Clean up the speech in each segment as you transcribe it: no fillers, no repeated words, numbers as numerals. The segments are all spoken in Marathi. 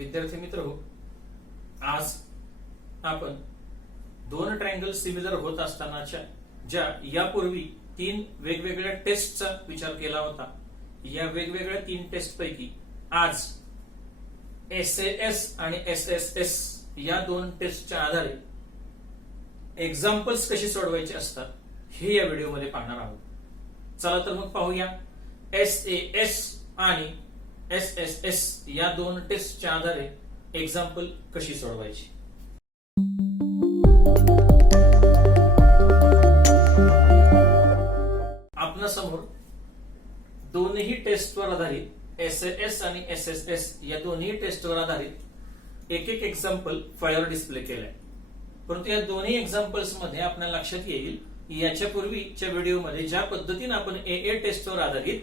विद्यार्थी मित्र हो, आज आपण दोन ट्रायंगल सिमिलर होत असतानाच्या ज्या यापूर्वी तीन वेगवेगळ्या टेस्टचा विचार केला होता, या वेगवेगळ्या तीन टेस्ट पैकी आज SAS आणि SSS या दोन टेस्टच्या आधारे एक्झाम्पल्स कशी सोडवायची असतात हे या व्हिडिओमध्ये पाहणार आहोत. चला तर मग पाहूया SAS आणि SSS या दोन टेस्टच्या आधारे एक्झाम्पल कशी सोडवायची. आपल्या समोर दोन्ही टेस्टवर आधारित SAS आणि SSS या दोन्ही टेस्टवर आधारित एक एक एक्झाम्पल फायर डिस्प्ले केलाय. परंतु या दोन्ही एक्झाम्पल्स मध्ये आपल्या लक्षात येईल याच्या पूर्वीच्या व्हिडिओमध्ये ज्या पद्धतीने आपण AA टेस्टवर आधारित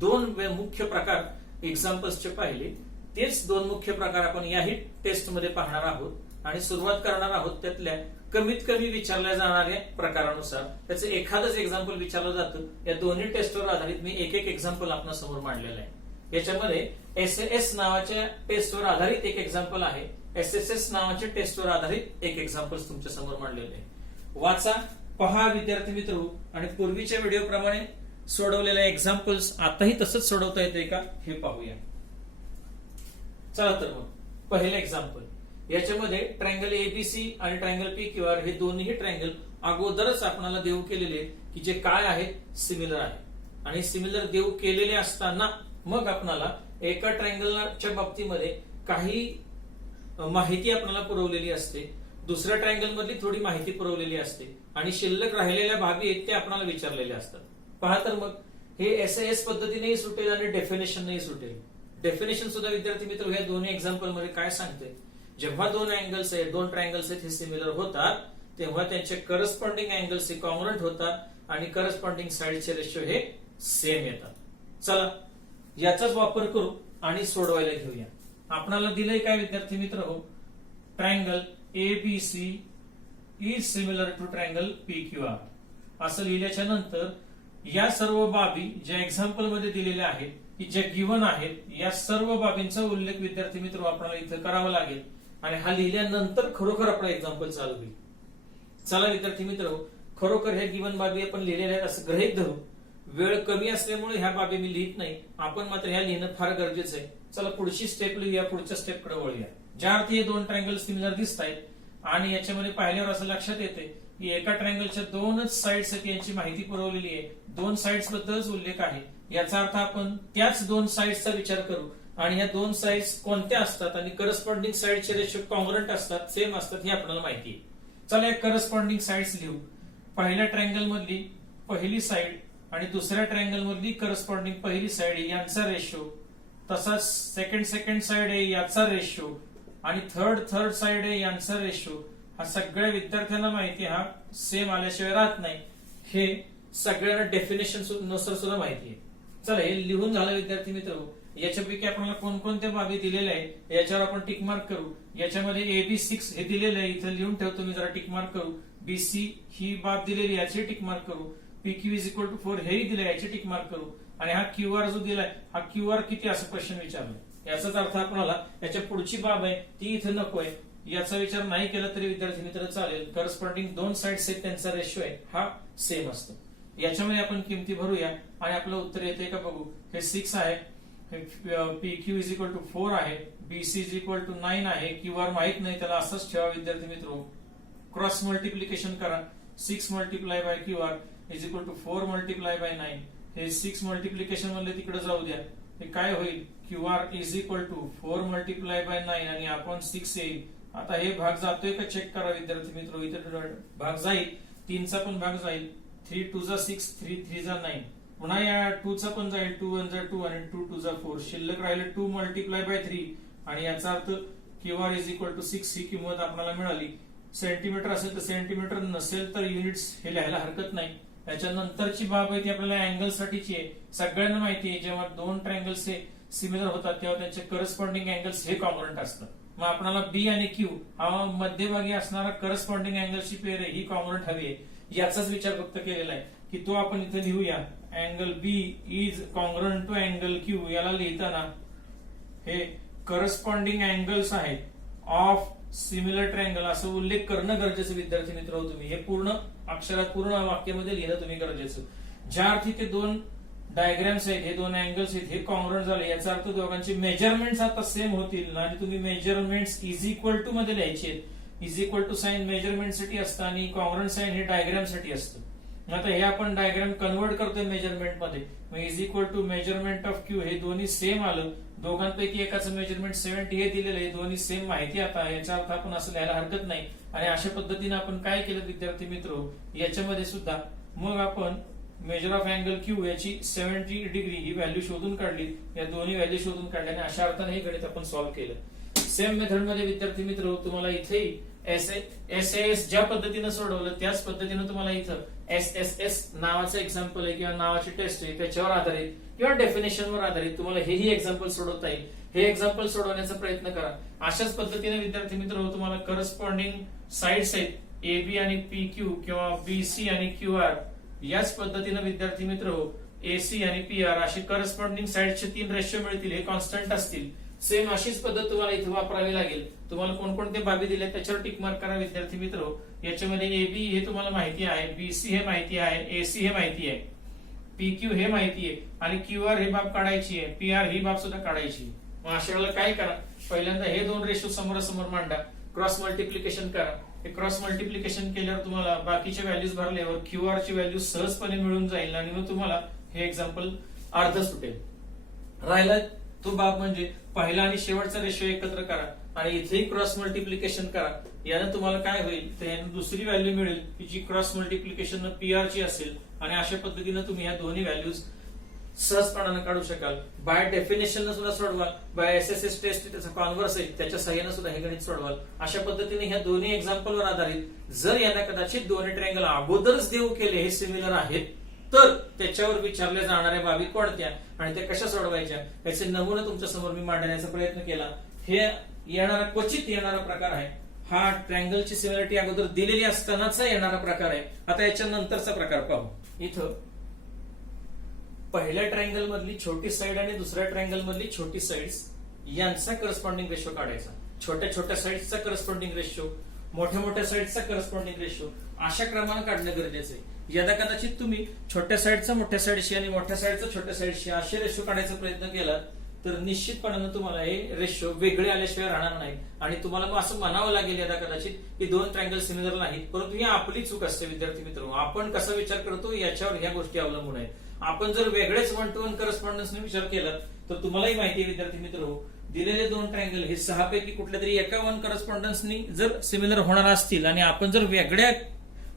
दोन मुख्य प्रकार एक्झाम्पल्सचे पाहिले, तेच दोन मुख्य प्रकार आपण याही टेस्ट मध्ये पाहणार आहोत आणि सुरुवात करणार आहोत त्यातल्या कमीत कमी विचारल्या जाणाऱ्या प्रकारानुसार. त्याचं एखादंच एक्झाम्पल विचारलं जातं. या दोन्ही टेस्टवर आधारित मी एक एक एक्झाम्पल आपल्या समोर मांडलेलं आहे. याच्यामध्ये SAS नावाच्या टेस्टवर आधारित एक एक्झाम्पल आहे, SSS नावाच्या टेस्टवर आधारित एक एक्झाम्पल तुमच्या समोर मांडलेलं आहे. वाचा, पहा विद्यार्थी मित्र, आणि पूर्वीच्या व्हिडिओ प्रमाणे सोडवलेल्या एक्झाम्पल्स आताही तसंच सोडवता येते का हे पाहूया. चला तर मग पहिले एक्झाम्पल. याच्यामध्ये ट्रायंगल ABC आणि ट्रायंगल PQR हे दोन्ही ट्रायंगल अगोदरच आपल्याला देऊ केलेले की जे काय आहेत सिमिलर आहे, आणि सिमिलर देऊ केलेले असताना मग आपल्याला एका ट्रायंगलच्या बाबतीमध्ये काही माहिती आपल्याला पुरवलेली असते, दुसऱ्या ट्रायंगल मधली थोडी माहिती पुरवलेली असते, आणि शिल्लक राहिलेल्या बाबी आहेत ते आपल्याला विचारलेले असतात. पहा तर मग हे SAS पद्धतीनेही सुटेल आणि डेफिनेशननेही सुटेल. डेफिनेशन सुद्धा विद्यार्थी मित्र या दोन्ही एक्झाम्पल मध्ये काय सांगते, जेव्हा दोन अँगल्स आहेत, दोन ट्रायंगल्स आहेत हे सिमिलर होतात तेव्हा त्यांचे करस्पॉन्डिंग अँगल्स हे कॉंग्रुएंट होतात आणि करस्पॉन्डिंग साइडचे रेशो हे सेम येतात. चला याचाच वापर करू आणि सोडवायला घेऊया. आपल्याला दिलंय काय विद्यार्थी मित्र हो, triangle ABC is similar to triangle PQR असं लिहिल्याच्या नंतर या सर्व बाबी ज्या एक्झाम्पल मध्ये दिलेल्या आहेत की ज्या गिव्हन आहेत, या सर्व बाबींचा उल्लेख विद्यार्थी मित्र आपल्याला इथं करावा लागेल, आणि हा लिहिल्यानंतर खरोखर आपला एक्झाम्पल चालू होईल. चला विद्यार्थी मित्र, खरोखर ह्या गिव्हन बाबी आपण लिहिलेल्या आहेत असं गृहीत धरू. वेळ कमी असल्यामुळे ह्या बाबी मी लिहित नाही, आपण मात्र ह्या लिहिणं फार गरजेचं आहे. चला पुढची स्टेप लिहूया, पुढच्या स्टेपकडे वळूया. ज्या अर्थी हे दोन ट्रायंगल सिमिलर दिसत आहेत आणि याच्यामध्ये पाहिल्यावर असं लक्षात येते की एका ट्रायंगलच्या दोनच साइड्स आहेत यांची माहिती पुरवलेली आहे, दोन साइड्स बद्दलच उल्लेख आहे. याचा अर्थ आपण त्याच दोन साइड्सचा विचार करू आणि ह्या दोन साइड्स कोणत्या असतात आणि करस्पॉन्डिंग साइडचे रेशो कॉंग्रुएंट असतात, सेम असतात हे आपल्याला माहिती आहे. चला या करस्पॉन्डिंग साइड्स लिहू. पहिल्या ट्रायंगल मधली पहिली साइड आणि दुसऱ्या ट्रायंगल मधली करस्पॉन्डिंग पहिली साइड यांचा रेशो, तसाच सेकंड साइड आहे याचा रेशो, आणि थर्ड साइड आहे यांचा रेशो. हा सगळ्या विद्यार्थ्यांना माहिती, हा सेम आल्याशिवाय राहत नाही, हे सगळ्यांना डेफिनेशन नुसार सुद्धा माहिती आहे. चला हे लिहून झालं विद्यार्थी मित्र. याच्यापैकी आपल्याला कोणकोणत्या बाबी दिलेल्या आहेत याच्यावर आपण टिक मार्क करू. याच्यामध्ये AB6 हे दिलेलं आहे, इथं लिहून ठेवतो मी, जरा टिक मार्क करू. BC ही बाब दिलेली याची टिक मार्क करू. PQ इज इक्वल टू 4 हेही दिलंय, याची टिक मार्क करू. आणि हा QR जो दिलाय, हा QR किती असं क्वेश्चन विचारलं. याचाच अर्थ आपल्याला याच्या पुढची बाब आहे ती इथं नकोय, याचा विचार नाही केला तरी विद्यार्थी मित्र चालेल. करस्पॉन्डिंग दोन साइड्स आहेत त्यांचा रेशो आहे हा सेम असतो. याच्यामध्ये आपण किमती भरूया आणि आपलं उत्तर येते का बघू. हे 6 आहे, PQ इज इक्वल टू 4 आहे, BC इज इक्वल टू 9 आहे. QR माहित नाही, त्याला असंच ठेवा विद्यार्थी मित्र. क्रॉस मल्टिप्लिकेशन करा. 6 multiply by QR is equal to 4 multiply by 9. हे 6 मल्टिप्लिकेशन मधले तिकडे जाऊ द्या. हे काय होईल, QR is equal to 4 multiply by 9 आणि आपण 6 येईल. आता हे भाग जातोय का चेक करा विद्यार्थी मित्र. इथे भाग जाईल, 3 चा पण भाग जाईल. 3 2 जा 6, 3 3 जा 9. पुन्हा या 2 चा पण जाईल, 2 1 जा 2 आणि 2 2 जा 4. शिल्लक राहिले 2 मल्टिप्लाय बाय 3, आणि याचा अर्थ QR इज इक्वल टू 6 ही किंमत आपल्याला मिळाली. सेंटीमीटर असेल तर सेंटीमीटर, नसेल तर युनिट्स हे लिहायला हरकत नाही. त्याच्यानंतरची बाब आहे ती आपल्याला अँगल साठीची आहे. सगळ्यांना माहिती आहे जेव्हा दोन ट्रायंगल्स हे सिमिलर होतात तेव्हा त्यांचे करस्पॉन्डिंग अँगल्स हे कॉंग्रुएंट असतात. मग आपल्याला B आणि Q हा मध्यभागी असणारा करस्पॉन्डिंग अँगलची पेर आहे, ही कॉंग्रुएंट हवी आहे. याचाच विचार फक्त केलेला आहे की तो आपण इथे लिहूया. Angle B is congruent to angle Q. याला लिहिताना हे करस्पॉन्डिंग अँगल्स आहेत ऑफ सिमिलर ट्रायंगल असं उल्लेख करणं गरजेचं विद्यार्थी मित्र तुम्ही हे पूर्ण अक्षरात पूर्ण वाक्यामध्ये लिहिणं तुम्ही गरजेचं. ज्या अर्थी ते दोन डायग्राम्स आहेत, हे दोन अँगल्स आहेत, हे कॉंग्रुएंट झाले, याचा अर्थ दोघांचे मेजरमेंट्स आता सेम होतील आणि तुम्ही मेजरमेंट्स इज इक्वल टू मध्ये लिहायचे आहेत. Is equal to sine measurement साठी असतं आणि कॉंग्रुएंट साइन हे डायग्राम साठी असतं. आता हे आपण डायग्राम कन्वर्ट करतोय मेजरमेंट मध्ये, मग is equal to measurement of Q हे दोन्ही सेम आलं. दोघांपैकी एकाचं मेजरमेंट 70 हे दिलेलं आहे, दोन्ही सेम माहिती. आता याचा अर्थ आपण असं लिहायला हरकत नाही. आणि अशा पद्धतीने आपण काय केलं विद्यार्थी मित्र, याच्यामध्ये सुद्धा मग आपण मेजर ऑफ अँगल क्यू याची 70 डिग्री ही व्हॅल्यू शोधून काढली, या दोन्ही व्हॅल्यू शोधून काढल्या आणि अशा अर्थाने हे गणित आपण सॉल्व्ह केलं. सेम मेथड मध्ये विद्यार्थी मित्र तुम्हाला इथेही एसएस ज्या पद्धतीने सोडवलं त्याच पद्धतीने तुम्हाला इथं एसएसएस नावाचं एक्झाम्पल आहे किंवा नावाची टेस्ट आहे त्याच्यावर आधारित किंवा डेफिनेशनवर आधारित तुम्हाला हेही एक्झाम्पल सोडवता येईल. हे एक्झाम्पल सोडवण्याचा प्रयत्न करा. अशाच पद्धतीने विद्यार्थी मित्र तुम्हाला करस्पॉन्डिंग साइड्स आहेत एबी आणि पी क्यू किंवा बीसी आणि क्यू आर, याच पद्धतीने विद्यार्थी मित्र एसी आणि पी आर असे करस्पॉन्डिंग साइडचे 3 रेशो मिळतील, हे कॉन्स्टंट असतील. सेम अशीच पद्धत तुम्हाला इथे वापरावी लागेल. तुम्हाला कोणकोणते बाबी दिले त्याच्यावर टिक मार्क करा विद्यार्थी मित्र. याच्यामध्ये एबी हे तुम्हाला माहिती आहे, बीसी हे माहिती आहे, एसी हे माहिती आहे, पीक्यू हे माहिती आहे आणि क्यू आर हे बाब काढायची आहे, पी आर ही बाब सुद्धा काढायची. मग अशा वेळेला काय करा, पहिल्यांदा हे 2 रेशो समोरासमोर मांडा, क्रॉस मल्टिप्लिकेशन करा. हे क्रॉस मल्टिप्लिकेशन केल्यावर तुम्हाला बाकीच्या व्हॅल्यूज भरल्यावर क्यू आर ची व्हॅल्यू सहजपणे मिळून जाईल आणि मग तुम्हाला हे एक्झाम्पल अर्ध सुटेल. राहिला तो बाब म्हणजे पहिला आणि शेवटचा रेशो एकत्र करा आणि इथेही क्रॉस मल्टिप्लिकेशन करा. यानं तुम्हाला काय होईल तर दुसरी व्हॅल्यू मिळेल की जी क्रॉस मल्टिप्लिकेशन पी आर ची असेल आणि अशा पद्धतीने तुम्ही या दोन्ही व्हॅल्यूज सहजपणाने काढू शकाल. बाय डेफिनेशन सुद्धा सोडवाल, बाय एसएसएस टेस्ट त्याचा कॉन्व्हर्स आहे त्याच्या सहाय्याने सुद्धा हे गणित सोडवाल. अशा पद्धतीने ह्या दोन्ही एक्झाम्पलवर आधारित जर यांना कदाचित दोन्ही ट्रायंगल अगोदरच देऊ केले हे सिमिलर आहेत तर त्याच्यावर विचारल्या जाणाऱ्या बाबी कोणत्या आणि त्या कशा सोडवायच्या याचे नमुने तुमच्या समोर मी मांडण्याचा प्रयत्न केला. हे येणारा क्वचित येणारा प्रकार आहे. हा ट्रायंगलची सिमिलरिटी अगोदर दिलेली असतानाच येणारा प्रकार आहे. आता याच्या नंतरचा प्रकार पाहू. इथं पहिल्या ट्रायंगल मधली छोटी साइड आणि दुसऱ्या ट्रायंगल मधली छोटी साइड्स यांचा करस्पॉन्डिंग रेशो काढायचा. छोट्या छोट्या साइड्सचा करस्पॉन्डिंग रेशो, मोठ्या मोठ्या साइड्सचा करस्पॉन्डिंग रेशो अशा क्रमाने काढणं गरजेचं आहे. यदा कदाचित तुम्ही छोट्या साइडचा मोठ्या साइडशी आणि मोठ्या साइडचा छोट्या साइडशी असे रेशो काढायचा प्रयत्न केला तर निश्चितपणाने तुम्हाला हे रेशो वेगळे आल्याशिवाय राहणार नाही आणि तुम्हाला मग असं म्हणावं लागेल यदा कदाचित की 2 ट्रायंगल सिमिलर नाहीत. परंतु ही आपली चूक असते विद्यार्थी मित्र. आपण कसा विचार करतो याच्यावर ह्या गोष्टी अवलंबून आहेत. आपण जर वेगळेच 1 to 1 करस्पॉन्डन्सने विचार केला तर तुम्हालाही माहिती आहे विद्यार्थी मित्र दिलेले 2 ट्रायंगल हे 6 पैकी कुठल्या तरी एका 1 करस्पॉन्डन्सनी जर सिमिलर होणार असतील आणि आपण जर वेगळ्या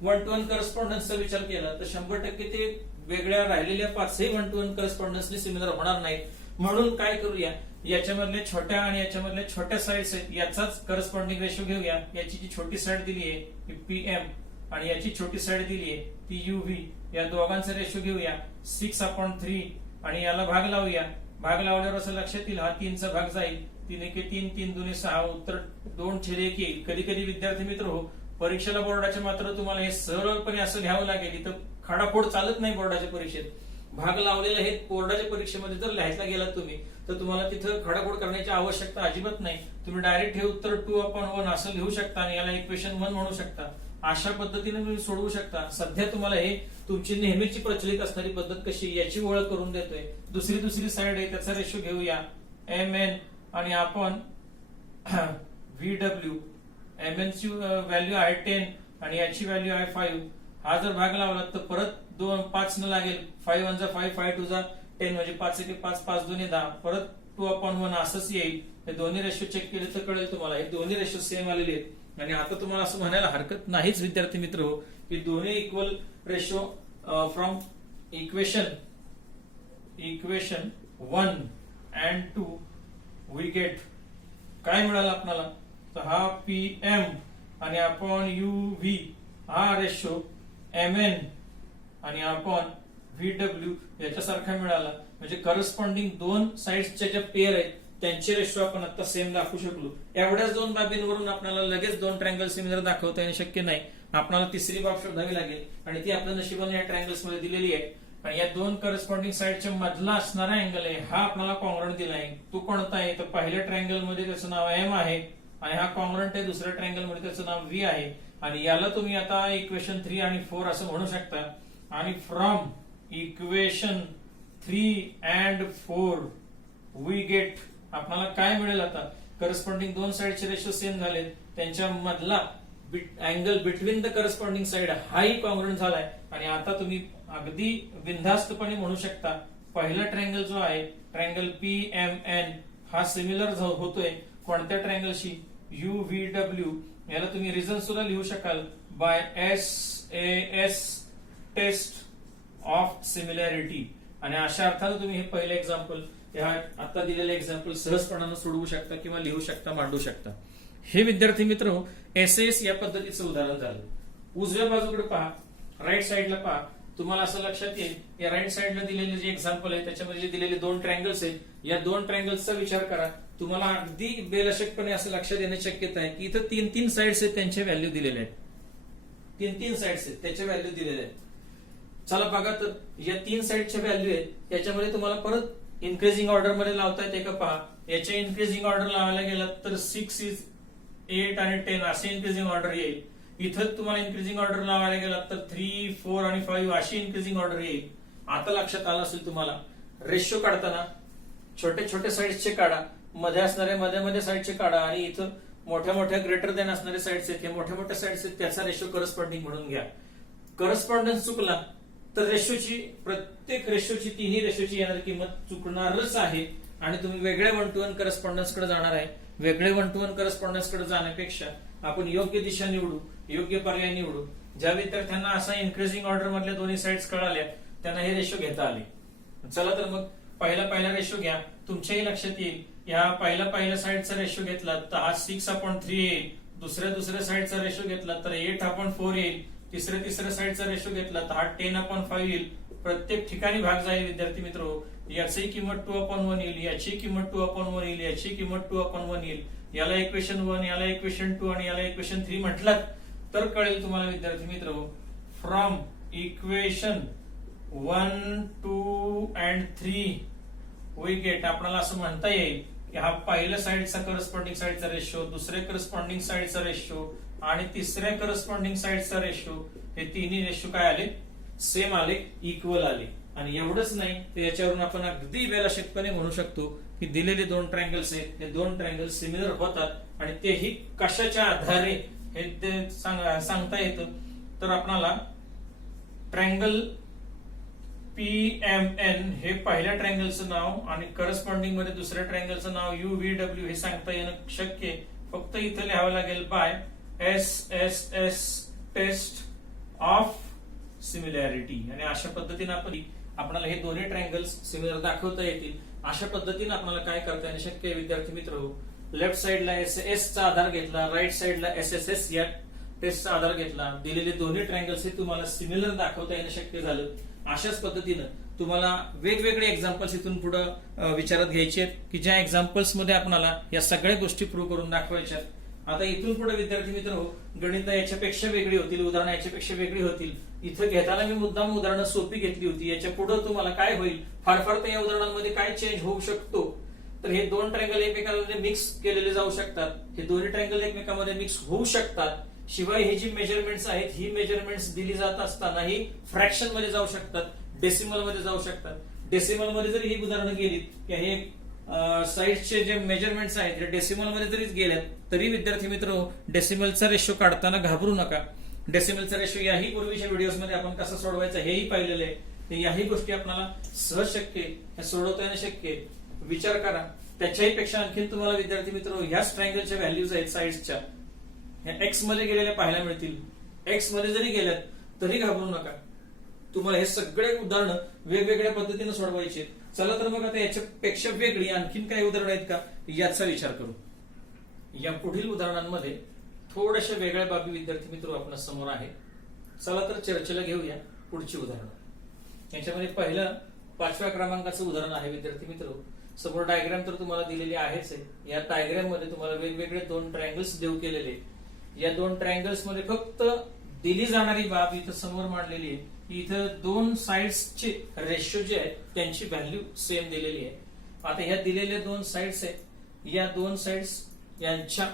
1 to 1 करस्पॉन्डन्सचा विचार केला तर 100% ते वेगळ्या राहिलेल्या 5ही 1 to 1 करस्पॉन्डन्सनी सिमिलर होणार नाहीत. म्हणून काय करूया, याच्यामधल्या छोट्या आणि याच्यामधल्या छोट्या साइड्स आहेत याचाच करस्पॉन्डिंग रेशो घेऊया. याची जी छोटी साइड दिली आहे पीएम आणि याची छोटी साइड दिली आहे ती यूव्ही, या दोघांचा रेशो घेऊया 6/3 आणि याला भाग लावूया. भाग लावल्यावर असं लक्षात येईल हा 3चा भाग जाईल, 3 एके 3, 3 दुने 6, उत्तर 2/1 येईल. कधी कधी विद्यार्थी मित्र हो परीक्षेला बोर्डाच्या मात्र तुम्हाला हे सरळपणे असं लिहावं लागेल. इथं खाडाखोड चालत नाही बोर्डाच्या परीक्षेत. भाग लावलेला हे बोर्डाच्या परीक्षेमध्ये जर लिहायला गेलात तुम्ही तर तुम्हाला तिथं खडाखोड करण्याची आवश्यकता अजिबात नाही. तुम्ही डायरेक्ट हे उत्तर 2/1 असं लिहू शकता आणि याला इक्वेशन 1 म्हणू शकता. अशा पद्धतीने तुम्ही सोडवू शकता. सध्या तुम्हाला हे तुमची नेहमीची प्रचलित असणारी पद्धत कशी याची ओळख करून देतोय. दुसरी साइड आहे त्याचा रेशो घेऊया MN आणि आपण VW. MN ची व्हॅल्यू आहे 10 आणि याची व्हॅल्यू आहे 5. हा जर भाग लावला तर परत 5 न लागेल. 5 1 जा 5, 5 2 जा 10 म्हणजे 5 1 5, 5 2 10 परत 2/1 असंच येईल. हे दोन्ही रेशो चेक केले तर कळेल तुम्हाला हे दोन्ही रेशो सेम आलेले आहेत. आणि आता तुम्हाला असं म्हणायला हरकत नाहीच विद्यार्थी मित्र हो की दोन्ही equal ratio from equation 1 and 2 we get काय मिळालं आपल्याला तर हा PM आणि आपण UV, हा रेशो MN आणि आपण VW याच्यासारखा मिळाला. म्हणजे करस्पॉन्डिंग 2 साइड्सच्या ज्या पेअर आहेत त्यांचे रेशो आपण आता सेम दाखवू शकलो. एवढ्याच 2 बाबींवरून आपल्याला लगेच 2 ट्रायंगल सिमिलर दाखवता येणं शक्य नाही. आपल्याला तिसरी बाब शोधावी लागेल आणि ती आपल्या नशिबाने या ट्रायंगल्स मध्ये दिलेली आहे. आणि या दोन करस्पॉन्डिंग साइडच्या मधला असणारा अँगल आहे हा आपल्याला कॉन्ग्रंट दिला आहे. तो कोणता आहे तर पहिल्या ट्रायंगल मध्ये त्याचं नाव एम आहे आणि हा कॉन्ग्रंट आहे दुसऱ्या ट्रायंगल मध्ये त्याचं नाव व्ही आहे. आणि याला तुम्ही आता इक्वेशन 3 आणि 4 असं म्हणू शकता. आणि from equation 3 and 4 we get आपल्याला काय मिळेल आता करस्पॉन्डिंग दोन साइडचे रेशो सेम झाले त्यांच्या मधला angle between the corresponding side हाही कॉन्ग्रंट झालाय. आणि आता तुम्ही अगदी बिनधास्तपणे म्हणू शकता पहिला ट्रायंगल जो आहे ट्रायंगल PMN हा सिमिलर होतोय कोणत्या ट्रायंगलशी UVW. याला तुम्ही रिझन सुद्धा लिहू शकाल by SAS test of similarity. आणि अशा अर्थानं तुम्ही हे पहिलं एक्झाम्पल ह्या आता दिलेले एक्झाम्पल सहजपणानं सोडवू शकता किंवा लिहू शकता मांडू शकता. हे विद्यार्थी मित्र SAS या पद्धतीचं उदाहरण झालं. उजव्या बाजूकडे पहा राईट साइडला पहा तुम्हाला असं लक्षात येईल या राईट साइडला दिलेले जे एक्झाम्पल आहे त्याच्यामध्ये जे दिलेले दोन ट्रायंगल्स आहेत या दोन ट्रायंगल्सचा विचार करा. तुम्हाला अगदी बेलशकपणे असं लक्षात येण्याची शक्यता आहे की इथं 3 साइड्स आहेत त्यांचे व्हॅल्यू दिलेले आहेत. 3 साइड्स आहेत त्याचे व्हॅल्यू दिलेले आहेत. चला बघा तर या 3 साइडच्या व्हॅल्यू आहेत याच्यामध्ये तुम्हाला परत इन्क्रीजिंग ऑर्डर मध्ये लावता येते का पहा. याच्या इन्क्रीजिंग ऑर्डर लावायला गेला तर 6 is 8 आणि 10 असे इन्क्रीजिंग ऑर्डर येईल. इथं तुम्हाला इन्क्रीजिंग ऑर्डर लावायला गेला तर 3, 4 आणि 5 अशी इन्क्रीजिंग ऑर्डर येईल. आता लक्षात आलं असेल तुम्हाला रेशो काढताना छोटे छोटे साइड्सचे काढा मध्ये असणारे मध्ये साइडचे काढा आणि इथं मोठ्या ग्रेटर देन असणारे साइड्स आहेत मोठ्या साइड्स आहेत त्याचा रेशो करस्पॉन्डिंग म्हणून घ्या. करस्पॉन्डन्स चुकला तर रेशोची प्रत्येक रेशोची तिन्ही रेशोची येणारी किंमत चुकणारच आहे आणि तुम्ही वेगळे 1-to-1 करस्पॉन्डन्स कडे जाणार आहे. वेगळे 1-to-1 करस्पॉन्डन्स कडे जाण्यापेक्षा आपण योग्य दिशा निवडू योग्य पर्याय निवडू. ज्या विद्यार्थ्यांना असा इन्क्रीजिंग ऑर्डर मधल्या दोन्ही साइड्स कळाल्या त्यांना हे रेशो घेता आले. चला तर मग पहिला रेशो घ्या. तुमच्याही लक्षात येईल या पहिल्या साइडचा रेशो घेतला तर हा 6/3 येईल. दुसऱ्या साइडचा रेशो घेतला तर 8/4 येईल. तिसऱ्या साइडचा रेशो घेतला तर हा 10/5 येईल. प्रत्येक ठिकाणी भाग जाईल विद्यार्थी मित्र. याची किंमत 2/1 येईल याची किंमत 2/1 येईल याची किंमत 2/1 येईल. याला इक्वेशन 1 याला इक्वेशन 2 आणि याला इक्वेशन 3 म्हटलं तर कळेल तुम्हाला विद्यार्थी मित्र. From equation 1, 2 and 3 we get आपल्याला असं म्हणता येईल की हा पहिल्या साइडचा करस्पॉन्डिंग साइडचा रेशो दुसऱ्या करस्पॉन्डिंग साइडचा रेशो आणि तिसऱ्या करस्पॉन्डिंग साइडचा रेशो हे तिन्ही रेशो काय आले सेम आले इक्वल आले. आणि एवढंच नाही तर याच्यावरून आपण अगदी बेलाशकपणे म्हणू शकतो की दिलेले दोन ट्रायंगल्स आहेत ते दोन ट्रायंगल सिमिलर होतात आणि तेही कशाच्या आधारे हे ते सांगता येतं तर आपल्याला ट्रायंगल PMN हे पहिल्या ट्रायंगलचं नाव आणि करस्पॉन्डिंग मध्ये दुसऱ्या ट्रायंगलचं नाव UVW हे सांगता येणं शक्य आहे. फक्त इथं लिहावं लागेल by SSS test of similarity. आणि अशा पद्धतीने आपल्याला हे दोन्ही ट्रायंगल्स सिमिलर दाखवता येतील. अशा पद्धतीने आपल्याला काय करता येणं शक्य आहे विद्यार्थी मित्र. लेफ्ट साइडला SAS चा आधार घेतला राईट साइडला SSS या टेस्टचा आधार घेतला दिलेले दोन्ही ट्रायंगल्स हे तुम्हाला सिमिलर दाखवता येणं शक्य झालं. अशाच पद्धतीनं तुम्हाला वेगवेगळे एक्झाम्पल्स इथून पुढे विचारात घ्यायचे आहेत की ज्या एक्झाम्पल्स मध्ये आपल्याला या सगळ्या गोष्टी प्रूव्ह करून दाखवायच्या. आता इथून पुढे विद्यार्थी मित्र गणित याच्यापेक्षा वेगळी होतील उदाहरणं याच्यापेक्षा वेगळी होतील. इथं घेताना मी मुद्दाम उदाहरणं सोपी घेतली होती. याच्या पुढे तुम्हाला काय होईल फार तर या उदाहरणांमध्ये काय चेंज होऊ शकतो तर हे दोन ट्रायंगल एकमेकांमध्ये मिक्स केलेले जाऊ शकतात. हे दोन्ही ट्रायंगल एकमेकांमध्ये मिक्स होऊ शकतात. शिवाय ही जी मेजरमेंट्स आहेत ही मेजरमेंट्स दिली जात असतानाही फ्रॅक्शन मध्ये जाऊ शकतात डेसिमल मध्ये जाऊ शकतात. डेसिमल मध्ये जरी ही उदाहरणं गेली की हे साइडचे जे मेजरमेंट्स आहेत ते डेसिमल मध्ये जरी गेल्यात तरी विद्यार्थी मित्र डेसिमलचा रेशो काढताना घाबरू नका. डेसिमलचा रेशो याही पूर्वीच्या व्हिडिओज मध्ये आपण कसं सोडवायचं हेही पाहिलेलं आहे. याही गोष्टी आपल्याला सहज शक्य आहे सोडवता येणं शक्य आहे. विचार करा त्याच्याही पेक्षा आणखी तुम्हाला विद्यार्थी मित्र ह्याच ट्रायंगलच्या व्हॅल्यूज आहेत साइड्सच्या ह्या एक्स मध्ये गेलेल्या पाहायला मिळतील. एक्स मध्ये जरी गेल्यात तरी घाबरू नका. तुम्हाला हे सगळे उदाहरणं वेगवेगळ्या पद्धतीने सोडवायचे. चला तर मग आता याच्यापेक्षा वेगळी आणखीन काही उदाहरणं आहेत का याचा विचार करू. या पुढील उदाहरणांमध्ये थोड्याशा वेगळ्या बाबी विद्यार्थी मित्र आपल्या समोर आहे. चला तर चर्चेला घेऊया पुढची उदाहरणं. याच्यामध्ये पहिलं 5व्या क्रमांकाचं उदाहरण आहे विद्यार्थी मित्र. समोर डायग्राम तर तुम्हाला दिलेली आहेच आहे. या डायग्राम मध्ये तुम्हाला वेगवेगळे दोन ट्रायंगल्स देऊ केलेले. या दोन ट्रायंगल्स मध्ये फक्त दिली जाणारी बाब इथं समोर मांडलेली आहे की इथं दोन साइड्सचे रेशो जे आहे त्यांची व्हॅल्यू सेम दिलेली आहे. आता ह्या दिलेल्या दोन साइड्स आहेत, या दोन साइड्स यांच्या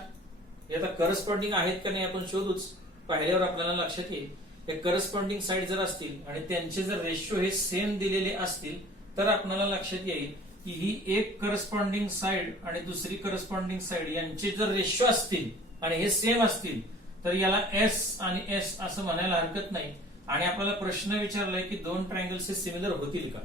आता करस्पॉन्डिंग आहेत का नाही आपण शोधूच. पाहिल्यावर आपल्याला लक्षात येईल हे करस्पॉन्डिंग साइड जर असतील आणि त्यांचे जर रेशो हे सेम दिलेले असतील तर आपल्याला लक्षात येईल की ही एक करस्पॉन्डिंग साइड आणि दुसरी करस्पॉन्डिंग साइड यांचे जर रेशो असतील आणि हे सेम असतील तर याला एस आणि एस असं म्हणायला हरकत नाही. आणि आपल्याला प्रश्न विचारलाय की दोन ट्रायंगल्स हे सिमिलर होतील का.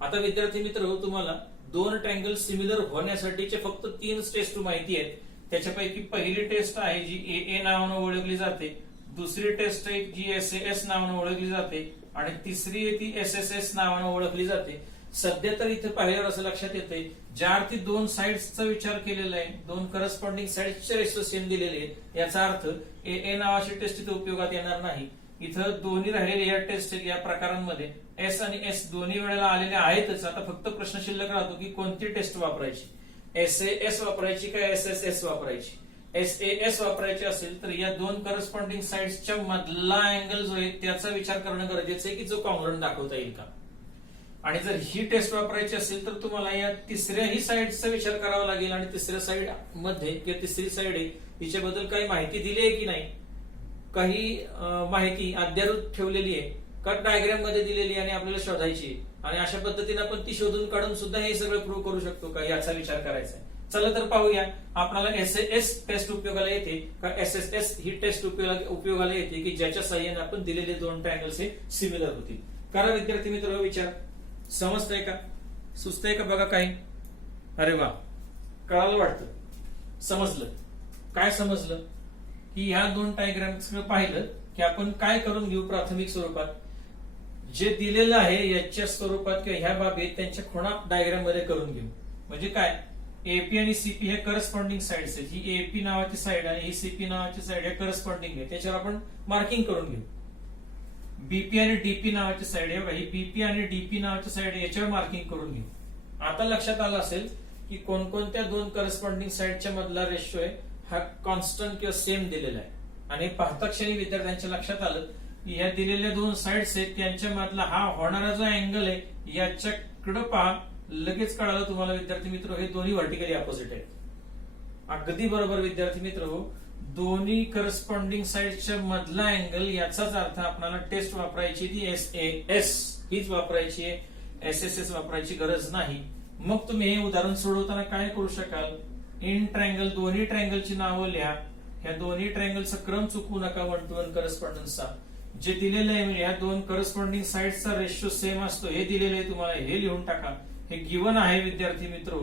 आता विद्यार्थी मित्र तुम्हाला दोन ट्रायंगल सिमिलर होण्यासाठीचे फक्त 3 टेस्ट माहिती आहेत. त्याच्यापैकी पहिली टेस्ट आहे जी ए नावानं ओळखली जाते, दुसरी टेस्ट आहे जी एस नावानं ओळखली जाते आणि तिसरी आहे ती एस नावानं ओळखली जाते. सध्या तर इथे पाहिल्यावर असं लक्षात येते ज्या अर्थी दोन साइड्सचा विचार केलेला आहे, दोन करस्पॉन्डिंग साइड्सचे रेशो सेम दिलेले आहेत, याचा अर्थ ए नावाची टेस्ट इथे उपयोगात येणार नाही. इथं दोन्ही राहिलेले या टेस्ट या प्रकारांमध्ये एस आणि एस दोन्ही वेळेला आलेले आहेतच. आता फक्त प्रश्न शिल्लक राहतो की कोणती टेस्ट वापरायची, एस वापरायची का एस वापरायची. एस वापरायची असेल तर या दोन करस्पॉन्डिंग साइड्सच्या मधला अँगल जो आहे त्याचा विचार करणं गरजेचं आहे की जो कॉंग्रुएंट दाखवता येईल का. आणि जर ही टेस्ट वापरायची असेल तर तुम्हाला या तिसऱ्याही साइडचा विचार करावा लागेल आणि तिसऱ्या साइड मध्ये किंवा तिसरी साइड आहे हिच्याबद्दल काही माहिती दिली आहे की नाही, काही माहिती अद्ययावत ठेवलेली आहे का डायग्राम मध्ये दिलेली आणि आपल्याला शोधायची. आणि अशा पद्धतीने आपण ती शोधून काढून सुद्धा हे सगळं प्रूव्ह करू शकतो का याचा विचार करायचा आहे. चला तर पाहूया आपल्याला एस टेस्ट उपयोगाला येते का एस ही टेस्ट उपयोगाला येते की ज्याच्या साह्याने आपण दिलेले दोन ट्रायंगल्स हे सिमिलर होतील. कारण विद्यार्थी मित्र विचार समजतंय का, सुचतंय का बघा काही. अरे वा, कळालं वाटतं, समजलं. काय समजलं की ह्या दोन डायग्राम्स पाहिलं की आपण काय करून घेऊ प्राथमिक स्वरूपात जे दिलेलं आहे याच्या स्वरूपात किंवा ह्या बाबी त्यांच्या खुणा डायग्राम मध्ये करून घेऊ. म्हणजे काय, एपी आणि सीपी हे करस्पॉन्डिंग साइड्स आहेत. ही एपी नावाची साइड आणि ही सीपी नावाची साइड हे करस्पॉन्डिंग आहे, त्याच्यावर आपण मार्किंग करून घेऊ. बीपी आणि डीपी नावाची साइड आहे, ही बीपी आणि डीपी नावाची साइड याच्यावर मार्किंग करून घेऊ. आता लक्षात आलं असेल की कोणकोणत्या दोन करस्पॉन्डिंग साइडच्या मधला रेशो आहे हा कॉन्स्टंट किंवा सेम दिलेला आहे. आणि पाहता क्षणी विद्यार्थ्यांच्या लक्षात आलं की या दिलेल्या दोन साइड्स आहेत त्यांच्या मधला हा होणारा जो अँगल आहे याच्याकडे पहा, लगेच कळालं तुम्हाला विद्यार्थी मित्र हे दोन्ही व्हर्टिकली अपोजिट आहेत. अगदी बरोबर विद्यार्थी मित्र दोन्ही करस्पॉन्डिंग साइडच्या मधला अँगल याचाच अर्थ आपल्याला टेस्ट वापरायची ती एस हीच वापरायची आहे, एस वापरायची गरज नाही. मग तुम्ही हे उदाहरण सोडवताना काय करू शकाल, इन ट्रायंगल दोन्ही ट्रायंगलची नावं लिहा. ह्या दोन्ही ट्रायंगलचा क्रम चुकवू नका 1 to 1 करस्पॉन्डन्सचा. जे दिलेलं आहे म्हणजे ह्या दोन करस्पॉन्डिंग साइडचा रेशो सेम असतो हे दिलेलं आहे तुम्हाला, हे लिहून टाका. हे गिवन आहे विद्यार्थी मित्र,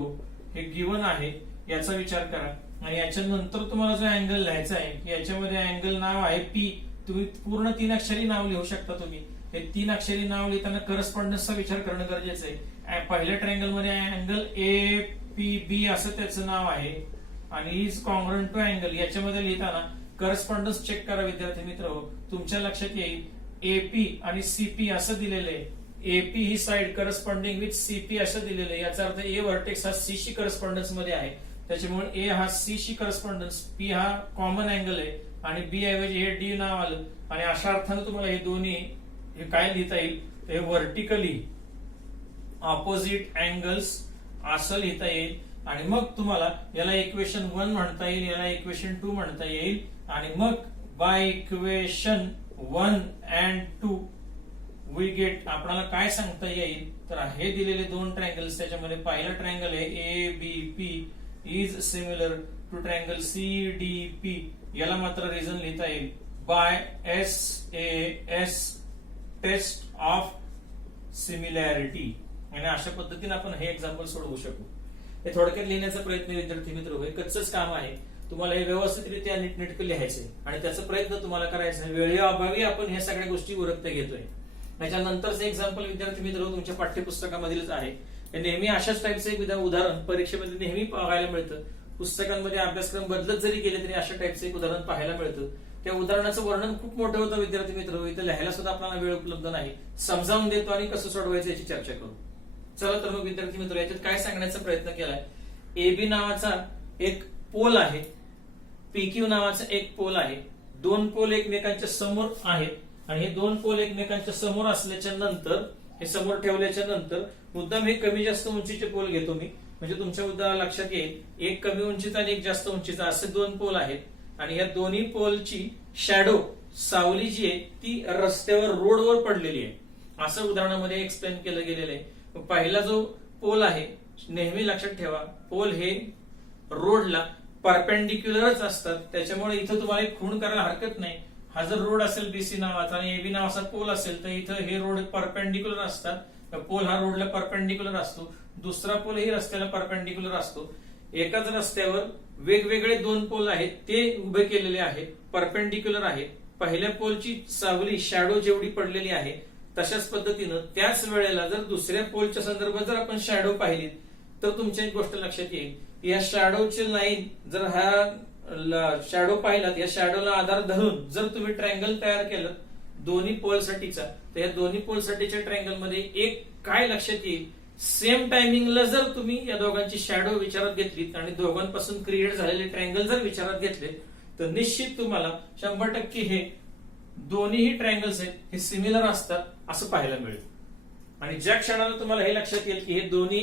हे गिवन आहे, याचा विचार करा. आणि याच्यानंतर तुम्हाला जो अँगल लिहायचा आहे की याच्यामध्ये अँगल नाव आहे पी, तुम्ही पूर्ण 3 अक्षरी नाव लिहू शकता. तुम्ही हे 3 अक्षरी नाव लिहिताना करस्पॉन्डन्सचा विचार करणं गरजेचं आहे. पहिल्या ट्रायंगल मध्ये अँगल ए पी बी असं त्याचं नाव आहे आणि इज कॉंग्रुएंट टू अँगल याच्यामध्ये लिहिताना करस्पॉन्डन्स चेक करा विद्यार्थी मित्र. तुमच्या लक्षात येईल एपी आणि सीपी असं दिलेलं आहे. AP he side corresponding with CP असं दिलेलं आहे. याचा अर्थ ए व्हर्टेक्स हा सी शी करस्पॉन्डन्स मध्ये आहे, त्याच्यामुळे ए हा सी शी करस्पॉन्डन्स, पी हा कॉमन अँगल आहे आणि बी ऐवजी हे डी नाव आलं. आणि अशा अर्थानं तुम्हाला हे दोन्ही हे काय लिहिता येईल, हे व्हर्टिकली ऑपोजिट अँगल्स असं लिहिता येईल. आणि मग तुम्हाला याला इक्वेशन 1 म्हणता येईल, याला इक्वेशन 2 म्हणता येईल. आणि मग by equation 1 and 2 we get आपल्याला काय सांगता येईल तर हे दिलेले दोन ट्रायंगल्स त्याच्यामध्ये पहिला ट्रायंगल आहे A B P is similar to triangle C D P. याला मात्र रिझन लिहिता येईल by S test of similarity. आणि अशा पद्धतीने आपण हे एक्झाम्पल सोडवू शकू. हे थोडक्यात लिहिण्याचा प्रयत्न विद्यार्थी मित्र होईल, कच्चंच काम आहे. तुम्हाला हे व्यवस्थितरित्या नीटनेटकं लिहायचंय आणि त्याचा प्रयत्न तुम्हाला करायचा आहे. वेळेअभावी आपण हे सगळ्या गोष्टी उरकत घेतोय. त्याच्यानंतरचं एक्झाम्पल विद्यार्थी मित्र तुमच्या पाठ्यपुस्तकामधीलच आहे. नेहमी अशाच टाईपचं एक उदाहरण परीक्षेमध्ये नेहमी पाहायला मिळतं. पुस्तकांमध्ये अभ्यासक्रम बदलत जरी केले तरी अशा टाईपचं एक उदाहरण पाहायला मिळतं. त्या उदाहरणाचं वर्णन खूप मोठं होतं विद्यार्थी मित्र, इथं लिहायला सुद्धा आपल्याला वेळ उपलब्ध नाही. समजावून देतो आणि कसं सोडवायचं याची चर्चा करू. चला तर मग विद्यार्थी मित्र याच्यात काय सांगण्याचा प्रयत्न केलाय, एबी नावाचा एक पोल आहे, पीक्यू नावाचा एक पोल आहे. दोन पोल एकमेकांच्या समोर आहेत आणि हे दोन पोल एकमेकांच्या समोर असल्याच्या नंतर, हे समोर ठेवल्याच्या नंतर मुद्दाम हे कमी जास्त उंचीचे पोल घेतो मी, म्हणजे तुमच्या मुद्दा लक्षात येईल. एक कमी उंचीचा आणि एक जास्त उंचीचा असे दोन पोल आहेत, आणि या दोन्ही पोलची शॅडो, सावली जी आहे ती रस्त्यावर, रोडवर पडलेली आहे, असं उदाहरणामध्ये एक्सप्लेन केलं गेलेलं आहे. पहिला जो पोल आहे, नेहमी लक्षात ठेवा, पोल हे रोडला परपेंडिक्युलरच असतात, त्याच्यामुळे इथं तुम्हाला एक खूण करायला हरकत नाही. हा जर रोड असेल बीसी नावाचा आणि एबी नावाचा पोल असेल तर इथं हे रोड परपेंडिक्युलर असतात, पोल हा रोडला परपेंडिक्युलर असतो, दुसरा पोल ही रस्त्याला परपेंडिक्युलर असतो. एकाच रस्त्यावर वेगवेगळे दोन पोल आहेत ते उभे केलेले आहेत, परपेंडिक्युलर आहेत. पहिल्या पोलची सावली, शॅडो जेवढी पडलेली आहे तशाच पद्धतीनं त्याच वेळेला जर दुसऱ्या पोलच्या संदर्भात जर आपण शॅडो पाहिली तर तुमच्या एक गोष्ट लक्षात येईल, या शॅडोची लाईन, जर हा शॅडो पाहिलात, या शॅडोला आधार धरून जर तुम्ही ट्रायंगल तयार केलं दोन्ही पोलसाठीचा, तर या दोन्ही पोलसाठीच्या ट्रायंगल मध्ये एक काय लक्षात येईल, सेम टायमिंगला जर तुम्ही या दोघांची शॅडो विचारात घेतलीत आणि दोघांपासून क्रिएट झालेले ट्रायंगल जर विचारात घेतले तर निश्चित तुम्हाला 100% हे दोन्हीही ट्रायंगल्स आहेत हे सिमिलर असतात असं पाहायला मिळेल. आणि ज्या क्षणाला तुम्हाला हे लक्षात येईल की हे दोन्ही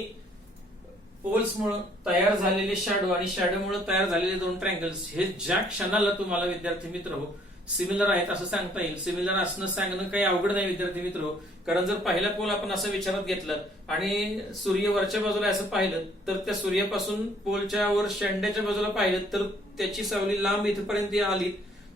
पोल्समुळे तयार झालेले शॅडो आणि शॅडोमुळे तयार झालेले दोन ट्रायंगल्स हे ज्या क्षणाला तुम्हाला विद्यार्थी मित्र हो सिमिलर आहेत असं सांगता येईल. सिमिलर असणं सांगणं काही अवघड नाही विद्यार्थी मित्र हो, कारण जर पहिला पोल आपण असं विचारात घेतलं आणि सूर्य वरच्या बाजूला असं पाहिलं तर त्या सूर्यापासून पोलच्या वर शेंड्याच्या बाजूला पाहिलं तर त्याची सावली लांब इथपर्यंत आली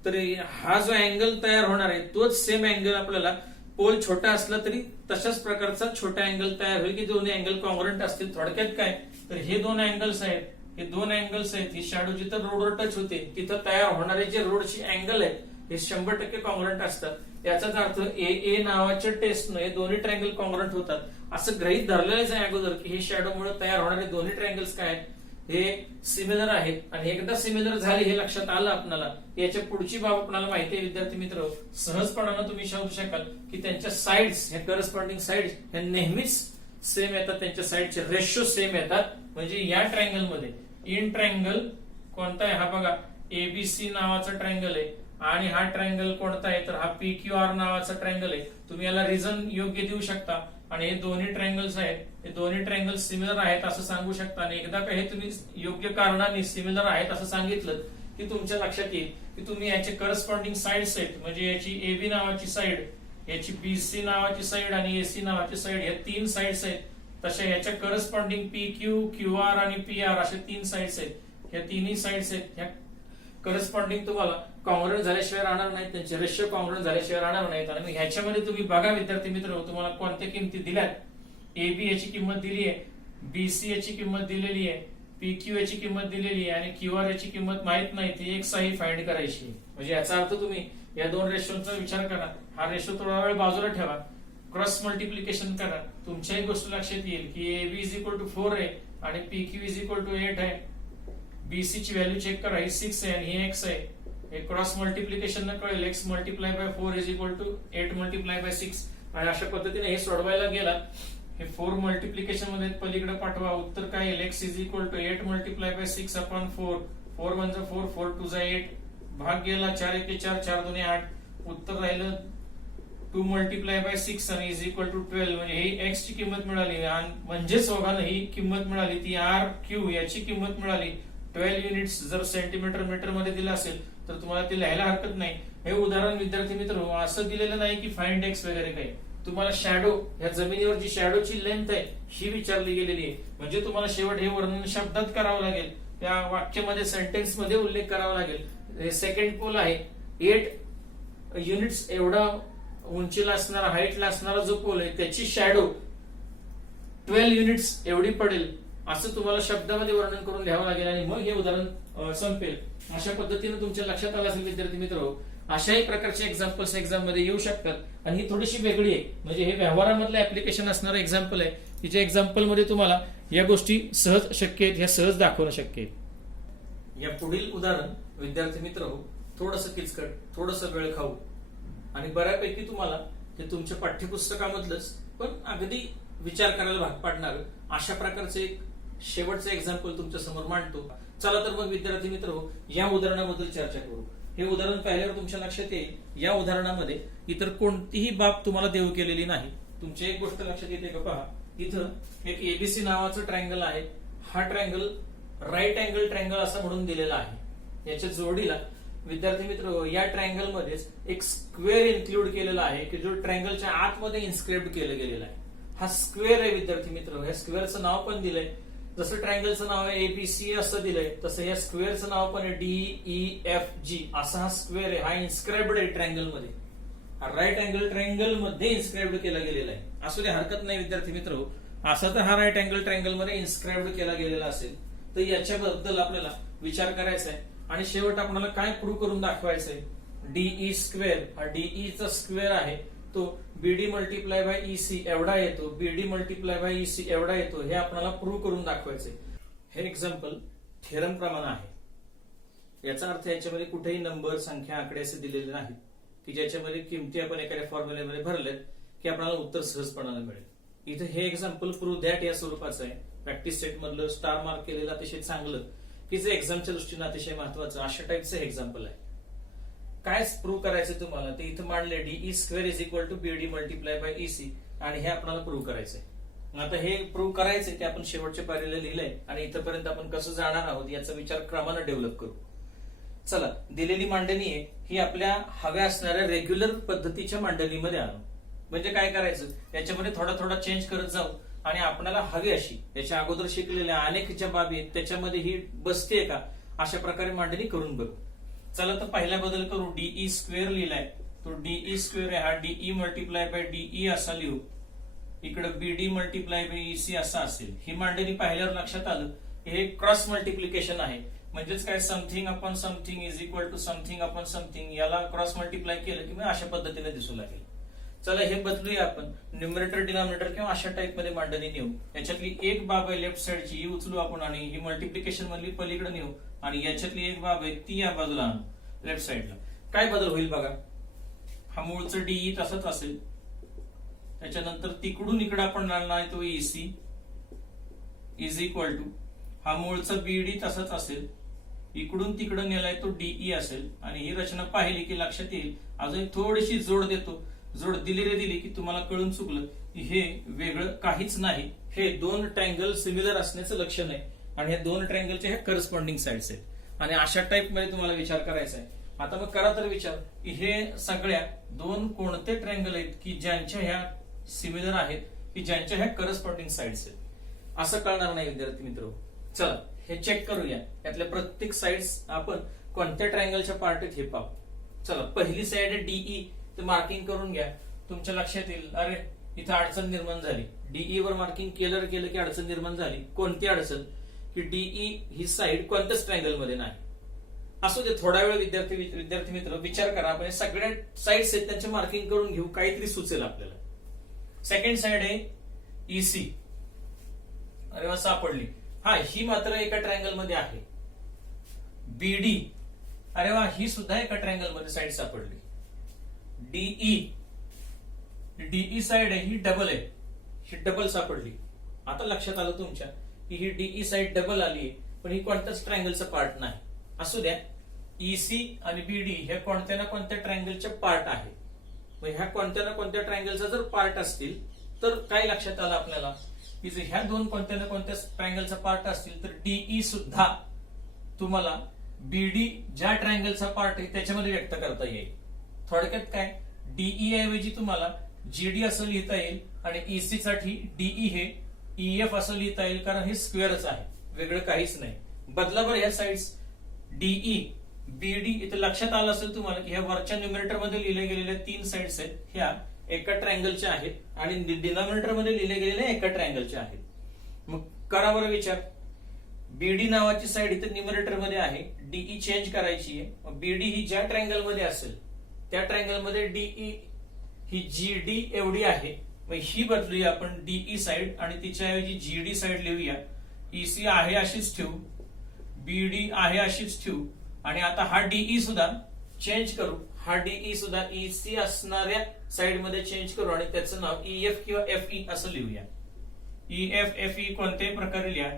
तर हा जो अँगल तयार होणार आहे तोच सेम अँगल आपल्याला पोल छोटा असला तरी तशाच प्रकारचा छोटा अँगल तयार होईल की दोन्ही अँगल कॉन्ग्रंट असतील. थोडक्यात काय तर हे दोन अँगल्स आहेत, हे दोन अँगल्स आहेत, ही शॅडो जिथं रोडवर टच होते तिथं तयार होणारे जे रोडची अँगल आहेत हे 100% कॉन्ग्रंट असतात. याचाच अर्थ ए नावाच्या टेस्टनं हे दोन्ही ट्रायंगल कॉन्ग्रंट होतात असं गृहीत धरलेलंच आहे अगोदर की हे शॅडोमुळे तयार होणारे दोन्ही ट्रायंगल्स काय आहेत हे सिमिलर आहेत. आणि एकदा सिमिलर झाले हे लक्षात आलं आपल्याला, याच्या पुढची बाब आपल्याला माहिती आहे विद्यार्थी मित्र, सहजपणानं तुम्ही शोधू शकाल की त्यांच्या साइड्स, ह्या करस्पॉन्डिंग साइड्स ह्या नेहमीच सेम येतात, त्यांच्या साइडचे रेशो सेम येतात. म्हणजे या ट्रायंगल मध्ये इन ट्रायंगल कोणता आहे हा बघा, एबीसी नावाचा ट्रायंगल आहे आणि हा ट्रायंगल कोणता आहे तर हा पीक्यूआर नावाचा ट्रायंगल आहे. तुम्ही याला रिझन योग्य देऊ शकता आणि हे दोन्ही ट्रायंगल्स आहेत, हे दोन्ही ट्रायंगल्स सिमिलर आहेत असं सांगू शकता. आणि एकदा का हे तुम्ही योग्य कारणाने सिमिलर आहेत असं सांगितलं की तुमच्या लक्षात येईल की तुम्ही याचे करस्पॉन्डिंग साइड्स आहेत, म्हणजे याची एबी नावाची साइड, याची बीसी नावाची साइड आणि एसी नावाची साइड, या तीन साइड्स आहेत. तशा ह्याच्या करस्पॉन्डिंग पी क्यू, क्यूआर आणि पी आर अशा तीन साइड्स आहेत. ह्या तिन्ही साइड्स आहेत ह्या करस्पॉन्डिंग तुम्हाला कॉन्ग्रंट झाल्याशिवाय राहणार नाहीत, त्यांचे रेशो कॉन्ग्रंट झाल्याशिवाय राहणार नाहीत. आणि ह्याच्यामध्ये तुम्ही बघा विद्यार्थी मित्र तुम्हाला कोणत्या किमती दिल्यात, एबी याची किंमत दिली आहे, बीसी याची किंमत दिलेली आहे, पीक्यू याची किंमत दिलेली आहे आणि क्यूआर याची किंमत माहित नाही, ती एक साई फाइंड करायची. म्हणजे याचा अर्थ तुम्ही या दोन रेशोचा विचार करा, हा रेशो थोडा वेळ बाजूला ठेवा, क्रॉस मल्टिप्लिकेशन करा, तुमच्या एक गोष्ट लक्षात येईल की एबी इज इक्वल टू 4 आहे आणि पीक्यू इज इक्वल टू 8 आहे. बीसी ची व्हॅल्यू चेक करा, ही 6 आहे आणि ही एक्स आहे. हे क्रॉस मल्टिप्लिकेशन न कळेल, X multiply by 4 is equal to 8 multiply by 6. आणि अशा पद्धतीने हे सोडवायला गेला, हे 4 मल्टिप्लिकेशन मध्ये पलीकडे पाठवा, उत्तर काय येईल, X is equal to 8 multiply by 6 upon 4, 4 1 4, 4 2 8, भाग गेला 4 1 4, 4 2 8, उत्तर राहिलं 2 मल्टिप्लाय बाय 6 आणि इज इक्वल टू 12. म्हणजे ही एक्स ची किंमत मिळाली, म्हणजेच बघा ही किंमत मिळाली, ती आर क्यू याची किंमत मिळाली 12 युनिट्स. जर सेंटीमीटर मीटर मध्ये दिलं असेल तर तुम्हाला ते लिहायला हरकत नाही. हे उदाहरण विद्यार्थी मित्र असं दिलेलं नाही की फाइंड एक्स वगैरे काही, तुम्हाला शॅडो, ह्या जमिनीवर जी शॅडोची लेंथ आहे ही विचारली गेलेली आहे. म्हणजे तुम्हाला शेवट हे वर्णन शब्दात करावं लागेल, त्या वाक्यामध्ये सेंटेन्स मध्ये उल्लेख करावा लागेल. सेकंड पोल आहे 8 युनिट्स एवढा उंचीला असणारा, हाईटला असणारा जो पोल आहे त्याची शॅडो 12 युनिट्स एवढी पडेल असं तुम्हाला शब्दामध्ये वर्णन करून लिहावं लागेल आणि मग हे उदाहरण संपेल. अशा पद्धतीने तुमच्या लक्षात आलं असेल विद्यार्थी मित्र, अशाही प्रकारचे एक्झाम्पल्स एक्झाम मध्ये येऊ शकतात आणि ही थोडीशी वेगळी आहे, म्हणजे हे व्यवहारामधलं ऍप्लिकेशन असणारं एक्झाम्पल आहे की ज्या एक्झाम्पल मध्ये तुम्हाला या गोष्टी सहज शक्य आहेत, ह्या सहज दाखवणं शक्य आहे. या पुढील उदाहरण विद्यार्थी मित्र थोडंसं किचकट, थोडंसं वेळ खाऊ आणि बऱ्यापैकी तुम्हाला हे तुमच्या पाठ्यपुस्तकामधलंच पण अगदी विचार करायला भाग पाडणार अशा प्रकारचे एक शेवटचं एक्झाम्पल तुमच्या समोर मांडतो. चला तर मग विद्यार्थी मित्र या उदाहरणाबद्दल चर्चा करू. हे उदाहरण पाहिल्यावर तुमच्या लक्षात येईल या उदाहरणामध्ये इतर कोणतीही बाब तुम्हाला देऊ केलेली नाही. तुमची एक गोष्ट लक्षात येते का पहा, इथं एक एबीसी नावाचं ट्रायंगल आहे. हा ट्रायंगल राईट अँगल ट्रायंगल असं म्हणून दिलेला आहे. याच्या जोडीला विद्यार्थी मित्र या ट्रायंगल मध्येच एक स्क्वेअर इन्क्लूड केलेला आहे की जो ट्रायंगलच्या आतमध्ये इन्स्क्राइब केलं गेलेला आहे. हा स्क्वेअर आहे विद्यार्थी मित्र. या स्क्वेअरचं नाव पण दिलंय, जसं ट्रायंगलचं नाव आहे एबीसी असं दिलंय तसं या स्क्वेअरचं नाव पण आहे DEFG असं हा स्क्वेअर आहे. हा इन्स्क्राइब्ड आहे ट्रायंगल मध्ये, हा राईट अँगल ट्रायंगल मध्ये इन्स्क्राइब्ड केला गेलेला आहे. असू दे, हरकत नाही विद्यार्थी मित्र. असा तर हा राईट अँगल ट्रायंगल मध्ये इन्स्क्राइब्ड केला गेलेला असेल तर याच्याबद्दल आपल्याला विचार करायचा आहे. आणि शेवट आपल्याला काय प्रूव्ह करून दाखवायचंय, DE स्क्वेअर हा DE चा स्क्वेअर आहे तो BD मल्टिप्लाय बाय EC एवढा येतो, BD मल्टिप्लाय बाय EC एवढा येतो. हे आपल्याला प्रूव्ह करून दाखवायचंय. हे एक्झाम्पल थेरम प्रमाणे आहे. याचा अर्थ याच्यामध्ये कुठेही नंबर, संख्या, आकडे असे दिलेले नाहीत की ज्याच्यामध्ये किमती आपण एखाद्या फॉर्म्युल्यामध्ये भरलेत की आपल्याला उत्तर सहजपणाने मिळेल. इथे हे एक्झाम्पल प्रूव्ह दॅट या स्वरूपाचं आहे. प्रॅक्टिस सेट मधलं स्टार मार्क केलेलं अतिशय चांगलं की जे एक्झामच्या दृष्टीने अतिशय महत्वाचं अशा टाईपचं एक्झाम्पल आहे. काय प्रूव्ह करायचं तुम्हाला ते इथं मांडले, DE square is equal to BD multiply by EC आणि हे आपल्याला प्रूव्ह करायचंय. आता हे प्रूव्ह करायचंय की आपण शेवटच्या पायरीला लिहिलंय आणि इथपर्यंत आपण कसं जाणार आहोत याचा विचार क्रमानं डेव्हलप करू. चला, दिलेली मांडणी आहे ही आपल्या हव्या असणाऱ्या रेग्युलर पद्धतीच्या मांडणीमध्ये आणू. म्हणजे काय करायचं, याच्यामध्ये थोडा थोडा चेंज करत जाऊ आणि आपल्याला हवी अशी याच्या अगोदर शिकलेल्या अनेक ज्या बाबी आहेत त्याच्यामध्ये ही बसते का अशा प्रकारे मांडणी करून बघू. चला तर पहिला बदल करू. DE स्क्वेअर लिहिलाय तो DE स्क्वेअर आहे, हा DE मल्टिप्लाय बाय DE असा लिहू. इकडे BD मल्टिप्लाय बाय EC असा असेल. ही मांडणी पाहिल्यावर लक्षात आलं हे क्रॉस मल्टिप्लिकेशन आहे. म्हणजेच काय, something upon something is equal to something upon something. याला क्रॉस मल्टिप्लाय केलं की मग अशा पद्धतीने दिसू लागेल. चला हे बदलूया आपण, न्यूमरेटर डिनॉमिनेटर किंवा अशा टाइप मध्ये मांडणी नेऊ. याच्यातली एक बाब आहे लेफ्ट साइडची ही उचलू आपण आणि ही मल्टिप्लिकेशन मधली पलीकडे नेऊ आणि याच्यातली एक बाब आहे ती या बाजूला आणू लेफ्ट साइडला. काय बदल होईल बघा, हा मूळचं DE तसंच असेल. त्याच्यानंतर तिकडून इकडे आपण आणणार तो EC इज इक्वल टू हा मूळचं BD तसंच असेल. इकडून तिकडे नेलाय तो DE असेल आणि ही रचना पाहिली की लक्षात येईल. अजून थोडीशी जोड देतो. जोड दिली रे दिली की तुम्हाला कळून चुकलं की हे वेगळं काहीच नाही, हे दोन ट्रायंगल सिमिलर असण्याचं लक्षण आहे आणि हे दोन ट्रायंगलचे हे करस्पॉन्डिंग साइड्स आहेत आणि अशा टाइप मध्ये तुम्हाला विचार करायचा आहे. आता मग करा तर विचार की हे सगळ्या दोन कोणते ट्रायंगल आहेत की ज्यांच्या ह्या सिमिलर आहेत की ज्यांच्या ह्या करस्पॉन्डिंग साइड्स आहेत. असं कळणार नाही विद्यार्थी मित्र. चला हे चेक करूया, यातल्या प्रत्येक साइड्स आपण कोणत्या ट्रायंगलच्या पार्ट आहेत हे पाहू. चला, पहिली साइड आहे DE, ते मार्किंग करून घ्या. तुमच्या लक्षात येईल अरे इथं अडचण निर्माण झाली. DE वर मार्किंग केलं की अडचण निर्माण झाली. कोणती अडचण की DE ही साइड कोणत्याच ट्रायंगल मध्ये नाही. असू दे, थोडा वेळ विद्यार्थी मित्र विचार करा. आपण सगळ्या साइड्स आहेत त्यांचे मार्किंग करून घेऊ, काहीतरी सुचेल आपल्याला. सेकंड साइड आहे EC. अरे वा, सापडली. हा, ही मात्र एका ट्रायंगल मध्ये आहे. BD, अरे वा, ही सुद्धा एका ट्रायंगल मध्ये साइड सापडली. DE साइड आहे ही डबल आहे, ही डबल सापडली. आता लक्षात आलं तुमच्या की ही DE साइड डबल आली पण ही कोणत्याच ट्रायंगलचा पार्ट नाही. असू द्या, EC आणि BD हे कोणत्या ना कोणत्या ट्रायंगलचे पार्ट आहे. मग ह्या कोणत्या ना कोणत्या ट्रायंगलचा जर पार्ट असतील तर काय लक्षात आलं आपल्याला की जर ह्या दोन कोणत्या ना कोणत्या ट्रायंगलचा पार्ट असतील तर DE सुद्धा तुम्हाला BD ज्या ट्रायंगलचा पार्ट आहे त्याच्यामध्ये व्यक्त करता येईल. थोडक्यात काय, DE ऐवजी तुम्हाला GD असं लिहिता येईल आणि EC साठी DE हे EF असं लिहिता येईल कारण हे स्क्वेअरच आहे, वेगळं काहीच नाही. बदला बरं ह्या साइड्स. DE BD इथं लक्षात आलं असेल तुम्हाला की ह्या वरच्या न्यूमरेटर मध्ये लिहिले गेलेल्या तीन साइड्स आहेत ह्या एका ट्रायंगलच्या आहेत आणि डिनॉमिनेटर मध्ये लिहिले गेलेल्या एका ट्रायंगलच्या आहेत. मग करा बरं विचार. BD नावाची साइड इथे न्यूमरेटर मध्ये आहे, DE चेंज करायची आहे. BD ही ज्या ट्रायंगल मध्ये असेल त्या ट्रायंगल मध्ये DE ही GD एवढी आहे. मग ही बदलूया आपण DE साइड आणि तिच्याऐवजी GD साइड लिहूया. EC आहे अशीच ठेवू, BD आहे अशीच ठेवू आणि आता हा DE सुद्धा चेंज करू. हा DE सुद्धा EC असणाऱ्या साइड मध्ये चेंज करू आणि त्याचं नाव EF किंवा FE असं लिहूया. EF FE कोणत्याही प्रकारे लिहा.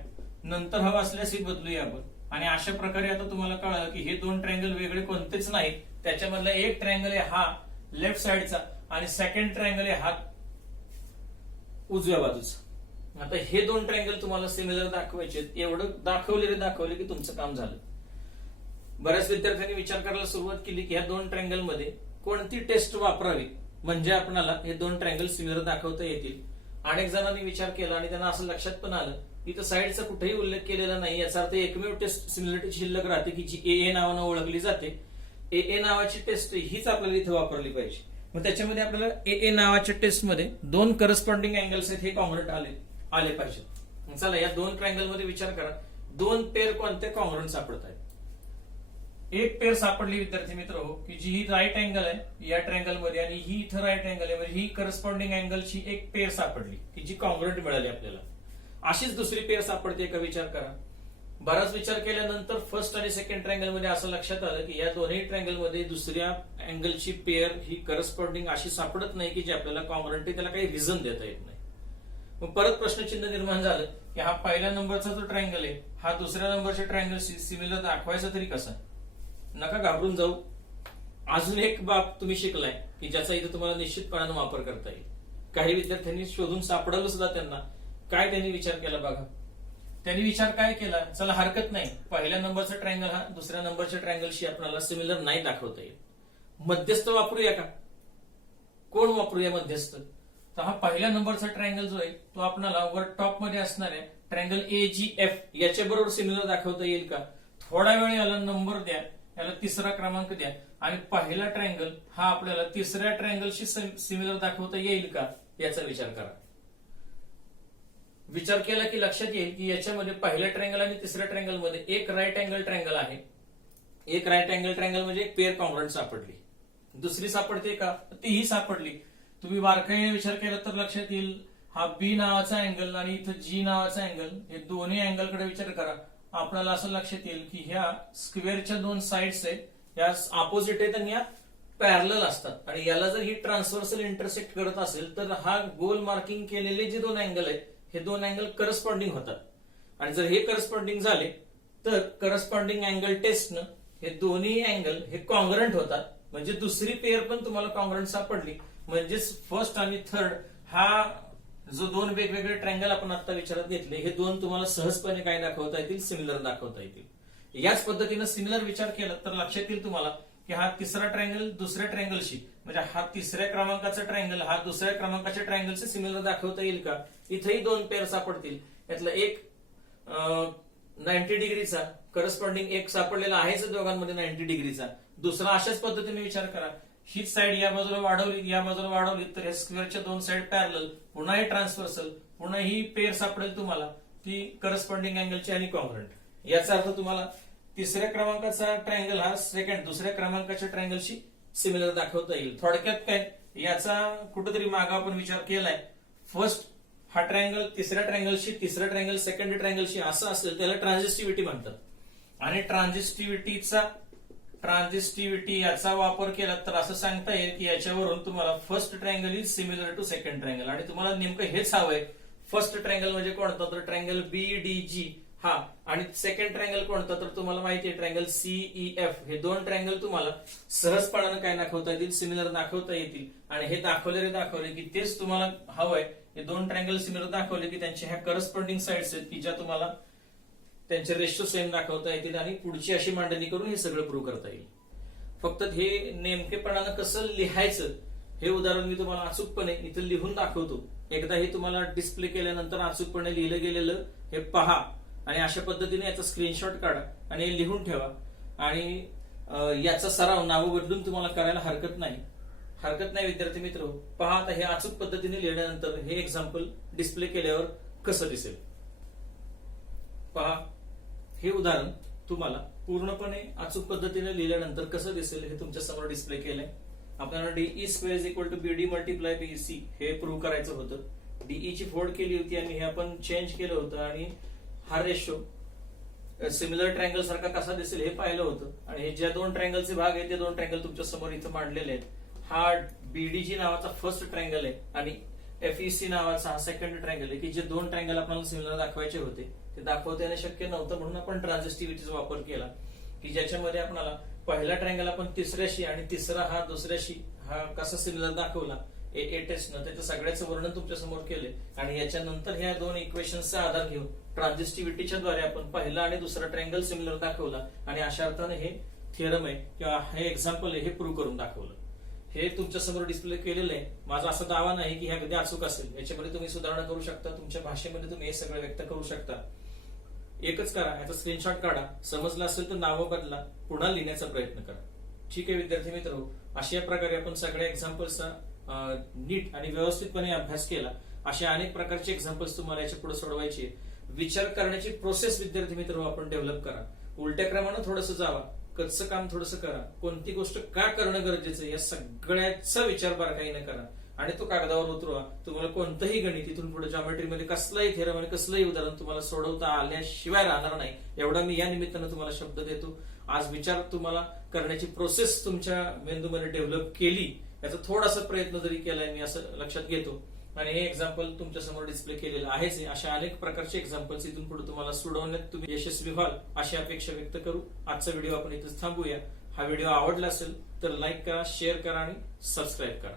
नंतर हवा असल्यास बदलूया आपण. आणि अशा प्रकारे आता तुम्हाला कळलं की हे दोन ट्रायंगल वेगळे कोणतेच नाही, त्याच्यामधला एक ट्रायंगल आहे हा लेफ्ट साइडचा आणि सेकंड ट्रायंगल आहे हा उजव्या बाजूचा. आता हे दोन ट्रायंगल तुम्हाला सिमिलर दाखवायचे, एवढं दाखवले की तुमचं काम झालं. बऱ्याच विद्यार्थ्यांनी विचार करायला सुरुवात केली की ह्या दोन ट्रायंगल मध्ये कोणती टेस्ट वापरावी म्हणजे आपल्याला हे दोन ट्रायंगल सिमिलर दाखवता येतील. अनेक जणांनी विचार केला आणि त्यांना असं लक्षात पण आलं इथं साईडचा कुठेही उल्लेख केलेला नाही, याचा अर्थ एकमेव टेस्ट सिमिलरिटी शिल्लक राहते की जी ए नावानं ओळखली जाते. ए नावाची टेस्ट हीच आपल्याला इथे वापरली पाहिजे. मग त्याच्यामध्ये आपल्याला ए नावाच्या टेस्ट मध्ये दोन करस्पॉन्डिंग अँगल्स आहेत हे कॉंग्रुएंट आले पाहिजेत. चला या दोन ट्रायंगल मध्ये विचार करा, दोन पेअर कोणते कॉंग्रुएंट सापडत आहेत. एक पेअर सापडली विद्यार्थी मित्र हो की जी ही राईट अँगल आहे या ट्रायंगल मध्ये आणि ही इथं राईट अँगल आहे, म्हणजे ही करस्पॉन्डिंग अँगलची एक पेअर सापडली की जी कॉंग्रुएंट मिळाली आपल्याला. अशीच दुसरी पेअर सापडते का विचार करा. बराच विचार केल्यानंतर फर्स्ट आणि सेकंड ट्रायंगल मध्ये असं लक्षात आलं की या दोन्ही ट्रायंगल मध्ये दुसऱ्या अँगलची पेअर ही करस्पॉन्डिंग अशी सापडत नाही की जी आपल्याला कॉंग्रुएंट आहे, त्याला काही रिझन देता येत नाही. मग परत प्रश्नचिन्ह निर्माण झालं की हा पहिल्या नंबरचा जो ट्रायंगल आहे हा दुसऱ्या नंबरच्या ट्रायंगल सिमिलर दाखवायचा तरी कसा. नका घाबरून जाऊ, अजून एक बाब तुम्ही शिकलाय की ज्याचा इथे तुम्हाला निश्चितपणाने वापर करता येईल. काही विद्यार्थ्यांनी शोधून सापडलं सुद्धा त्यांना. काय त्यांनी विचार केला बघा. त्यांनी विचार काय केला, चला हरकत नाही पहिल्या नंबरचा ट्रायंगल हा दुसऱ्या नंबरच्या ट्रायंगलशी आपल्याला सिमिलर नाही दाखवता येईल, मध्यस्थ वापरूया का. कोण वापरूया मध्यस्थ. तर हा पहिल्या नंबरचा ट्रायंगल जो आहे तो आपल्याला वर टॉप मध्ये असणाऱ्या ट्रायंगल AGF याच्या बरोबर सिमिलर दाखवता येईल का. थोडा वेळ याला नंबर द्या, याला तिसरा क्रमांक द्या आणि पहिला ट्रायंगल हा आपल्याला तिसऱ्या ट्रायंगलशी सिमिलर दाखवता येईल का याचा विचार करा. विचार केला की लक्षात येईल की याच्यामध्ये पहिल्या ट्रायंगल आणि तिसऱ्या ट्रायंगल मध्ये एक राईट अँगल ट्रायंगल आहे. एक राईट अँगल ट्रायंगल म्हणजे एक पेअर कॉंग्रुएंट सापडली. दुसरी सापडते का, तीही सापडली. तुम्ही बारकाईने विचार केला तर लक्षात येईल हा बी नावाचा अँगल आणि इथं जी नावाचा अँगल, हे दोन्ही अँगल कडे विचार करा. आपल्याला असं लक्षात येईल की ह्या स्क्वेअरच्या दोन साइड्स आहेत या अपोजिट आहेत आणि या पॅरलल असतात आणि याला जर ही ट्रान्सव्हर्सल इंटरसेक्ट करत असेल तर हा गोल मार्किंग केलेले जे दोन अँगल आहेत हे दोन अँगल करस्पॉन्डिंग होतात. आणि जर हे करस्पॉन्डिंग झाले तर करस्पॉन्डिंग अँगल टेस्टनं हे दोन्ही अँगल हे कॉंग्रुएंट होतात. म्हणजे दुसरी पेअर पण तुम्हाला कॉंग्रुएंट सापडली. म्हणजेच फर्स्ट आणि थर्ड हा जो दोन वेगवेगळे ट्रायंगल आपण आता विचारात घेतले हे दोन तुम्हाला सहजपणे काय दाखवता येतील, सिमिलर दाखवता येतील. याच पद्धतीनं सिमिलर विचार केला तर लक्षात येईल तुम्हाला की हा तिसरा ट्रायंगल दुसऱ्या ट्रायंगलशी म्हणजे हा तिसऱ्या क्रमांकाचा ट्रायंगल हा दुसऱ्या क्रमांकाच्या ट्रायंगलशी सिमिलर दाखवता येईल का. इथेही दोन पेअर सापडतील, यातला एक 90 डिग्रीचा करस्पॉन्डिंग एक सापडलेला आहेच दोघांमध्ये 90 डिग्रीचा. दुसरा अशाच पद्धतीने विचार करा, हीच साइड या बाजूला वाढवली या बाजूला वाढवली तर या स्क्वेअरच्या दोन साइड पॅरलल, पुन्हा ही ट्रान्सव्हर्सल, पुन्हा ही पेअर सापडेल तुम्हाला ती करस्पॉन्डिंग अँगलची आणि कॉंग्रुएंट. याचा अर्थ तुम्हाला तिसऱ्या क्रमांकाचा ट्रायंगल हा दुसऱ्या क्रमांकाच्या ट्रायंगलशी सिमिलर दाखवता येईल. थोडक्यात काय याचा कुठेतरी मागे आपण विचार केलाय, फर्स्ट हा ट्रायंगल तिसऱ्या ट्रायंगलशी, तिसरा ट्रायंगल सेकंड ट्रायंगलशी असं असेल त्याला ट्रान्झिस्टिव्हिटी म्हणतात. आणि ट्रान्झिस्टिव्हिटी याचा वापर केला तर असं सांगता येईल की याच्यावरून तुम्हाला first triangle is similar to second triangle. आणि तुम्हाला नेमकं हेच हवंय. फर्स्ट ट्रायंगल म्हणजे कोणता तर ट्रायंगल BDG हा, आणि सेकंड ट्रायंगल कोणता तर तुम्हाला माहिती आहे ट्रायंगल CEF. हे दोन ट्रायंगल तुम्हाला सहजपणानं काय दाखवता येतील, सिमिलर दाखवता येतील. आणि हे दाखवले की तेच तुम्हाला हवंय. हे दोन ट्रायंगल सिमिलर दाखवले की त्यांच्या ह्या करस्पॉन्डिंग साइड्स आहेत की ज्या तुम्हाला त्यांचे रेशो सेम दाखवता येतील आणि पुढची अशी मांडणी करून हे सगळं प्रूव्ह करता येईल. फक्त हे नेमकेपणानं कसं लिहायचं हे उदाहरण मी तुम्हाला अचूकपणे इथं लिहून दाखवतो. एकदा हे तुम्हाला डिस्प्ले केल्यानंतर अचूकपणे लिहिलं गेलेलं हे पहा आणि अशा पद्धतीने याचा स्क्रीनशॉट काढा आणि हे लिहून ठेवा. आणि याचा सराव नावं बदलून तुम्हाला करायला हरकत नाही विद्यार्थी मित्र. पहा आता हे अचूक पद्धतीने लिहिल्यानंतर हे एक्झाम्पल डिस्प्ले केल्यावर कसं दिसेल. पहा हे उदाहरण तुम्हाला पूर्णपणे अचूक पद्धतीने लिहिल्यानंतर कसं दिसेल हे तुमच्या समोर डिस्प्ले केलंय. आपल्याला DE² = BD × BC हे प्रूव्ह करायचं होतं. DE ची फोड केली होती आणि हे आपण चेंज केलं होतं आणि हा रेशो सिमिलर ट्रायंगल सारखा कसा दिसेल हे पाहिलं होतं. आणि हे ज्या दोन ट्रायंगलचे भाग आहेत ते दोन ट्रायंगल तुमच्या समोर इथं मांडलेले आहेत. हा BDG नावाचा फर्स्ट ट्रायंगल आहे आणि FEC नावाचा हा सेकंड ट्रायंगल आहे की जे दोन ट्रायंगल आपल्याला सिमिलर दाखवायचे होते ते दाखवता येणं शक्य नव्हतं म्हणून आपण ट्रान्झिस्टिव्हिटीचा वापर केला की ज्याच्यामध्ये आपल्याला पहिला ट्रायंगल आपण तिसऱ्याशी आणि तिसरा हा दुसऱ्याशी हा कसा सिमिलर दाखवला ए टेस्टनं त्याचं सगळ्याचं वर्णन तुमच्या समोर केले आणि याच्यानंतर ह्या दोन इक्वेशन्सचा आधार घेऊन ट्रान्झिस्टिव्हिटीच्या द्वारे आपण पहिला आणि दुसरा ट्रायंगल सिमिलर दाखवला आणि अशा अर्थाने हे थिअरम आहे किंवा हे एक्झाम्पल आहे हे प्रूव्ह करून दाखवलं. हे तुमच्या समोर डिस्प्ले केलेलं आहे. माझा असा दावा नाही की हे अगदी अचूक असेल, याच्यामध्ये तुम्ही सुधारणा करू शकता, तुमच्या भाषेमध्ये तुम्ही हे सगळं व्यक्त करू शकता. एकच करा, याचा स्क्रीनशॉट काढा, समजलं असेल तर नावं बदला, पुन्हा लिहिण्याचा प्रयत्न करा. ठीक आहे विद्यार्थी मित्र, अशा प्रकारे आपण सगळ्या एक्झाम्पल्सचा नीट आणि व्यवस्थितपणे अभ्यास केला. असे अनेक प्रकारचे एक्झाम्पल्स तुम्हाला याच्या पुढे सोडवायचे. विचार करण्याची प्रोसेस विद्यार्थी मित्र आपण डेव्हलप करा. उलट्या क्रमानं थोडंसं जावा, कच्चं काम थोडंसं करा, कोणती गोष्ट का करणं गरजेचं आहे या सगळ्याचा विचार बारकाईने करा आणि तो कागदावर उतरवा. तुम्हाला कोणतंही गणित इथून पुढे जॉमेट्रीमध्ये कसलंही थेरम आणि कसलंही उदाहरण तुम्हाला सोडवता आल्याशिवाय राहणार नाही, एवढा मी या निमित्तानं तुम्हाला शब्द देतो. आज विचार तुम्हाला करण्याची प्रोसेस तुमच्या मेंदूमध्ये डेव्हलप केली, याचा थोडासा प्रयत्न जरी केलाय मी असं लक्षात घेतो आणि हे एक्झाम्पल तुमच्या समोर डिस्प्ले केलेलं आहेच. अशा अनेक प्रकारचे एक्झाम्पल्स इथून पुढे तुम्हाला सोडवण्यात तुम्ही यशस्वी व्हाल अशी अपेक्षा व्यक्त करू. आजचा व्हिडिओ आपण इथेच थांबूया. हा व्हिडिओ आवडला असेल तर लाईक करा, शेअर करा आणि सबस्क्राईब करा.